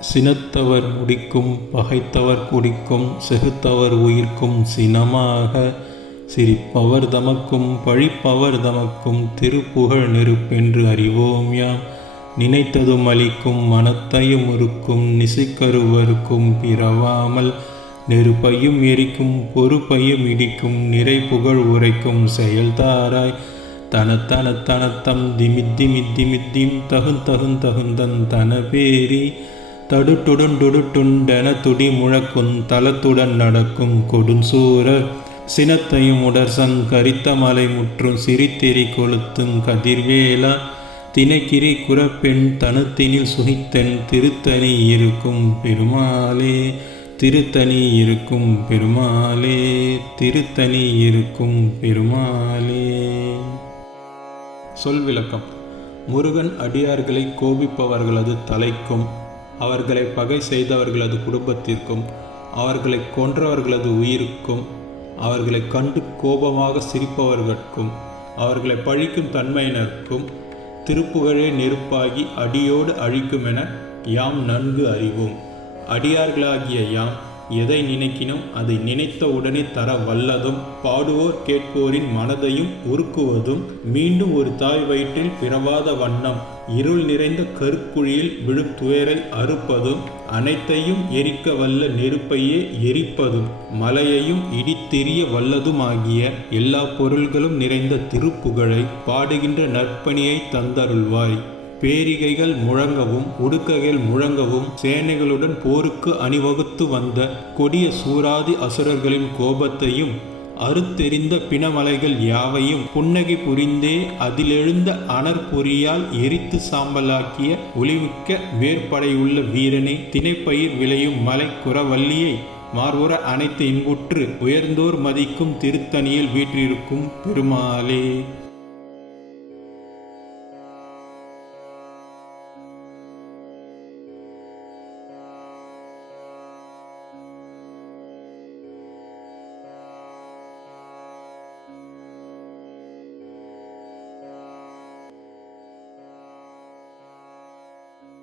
சினத்தவர் முடிக்கும் பகைத்தவர் குடிக்கும் செகுத்தவர் உயிர்க்கும் சினமாக சிரிப்பவர் தமக்கும் பழிப்பவர் தமக்கும் திருப்புகழ் நெருப்பென்று அறிவோம் யாம். நினைத்ததும் அளிக்கும் மனத்தையும் உருக்கும் நிசைக்கருவருக்கும் பிறவாமல் நெருப்பையும் எரிக்கும் பொறுப்பையும் இடிக்கும் நிறை புகழ் உரைக்கும் செயல்தாராய் தனத்தன தனத்தம் திமித்திமி திமித்திம் தகுந்தகுந்தகுந்தன் தன பேரி தடுட்டுடுண்டுடுட்டுண்டென துடி முழக்கும் தலத்துடன் நடக்கும் கொடுஞ்சூர சினத்தையும் உடர்சன் கரித்த மலை முற்றும் சிரித்தெறி கொளுத்தும் கதிர்வேலா தினைக்கிரி குறப்பெண் தனத்தினில் சுகித்தன் திருத்தனி இருக்கும் பெருமாளே திருத்தனி இருக்கும் பெருமாளே திருத்தனி இருக்கும் பெருமாளே. சொல் விளக்கம் முருகன் அடியார்களை கோபிப்பவர்களது தலைக்கும் அவர்களை பகை செய்தவர்களது குடும்பத்திற்கும் அவர்களை கொன்றவர்களது உயிருக்கும் அவர்களை கண்டு கோபமாக சிரிப்பவர்களுக்கும் அவர்களை பழிக்கும் தன்மையினருக்கும் திருப்புகழே நெருப்பாகி அடியோடு அழிக்கும் என யாம் நன்கு அறிவோம். அடியார்களாகிய யாம் எதை நினைக்கினும் அதை நினைத்த உடனே தர வல்லதும் பாடுவோர் கேட்போரின் மனதையும் உருக்குவதும் மீண்டும் ஒரு தாய் வயிற்றில் பிறவாத வண்ணம் இருள் நிறைந்த கருக்குழியில் விழும் துயரை அறுப்பதும் அனைத்தையும் எரிக்க வல்ல நெருப்பையே எரிப்பதும் மலையையும் இடித்தெறிய வல்லதுமாகிய எல்லா பொருள்களும் நிறைந்த திருப்புகழை பாடுகின்ற நற்பணியை தந்தருள்வாய். பேரிகைகள் முழங்கவும் உடுக்கைகள் முழங்கவும் சேனைகளுடன் போருக்கு அணிவகுத்து வந்த கொடிய சூராதி அசுரர்களின் கோபத்தையும் அறுத்தெறிந்த பிணமலைகள் யாவையும் புன்னகை புரிந்தே அதிலெழுந்த அனற்பொறியால் எரித்து சாம்பலாக்கிய ஒளிமிக்க வேற்படையுள்ள வீரனை திணைப்பயிர் விளையும் மலை குறவல்லியை மார்புற அனைத்து இன்புற்று உயர்ந்தோர் மதிக்கும் திருத்தணியில் வீற்றிருக்கும் பெருமாளே.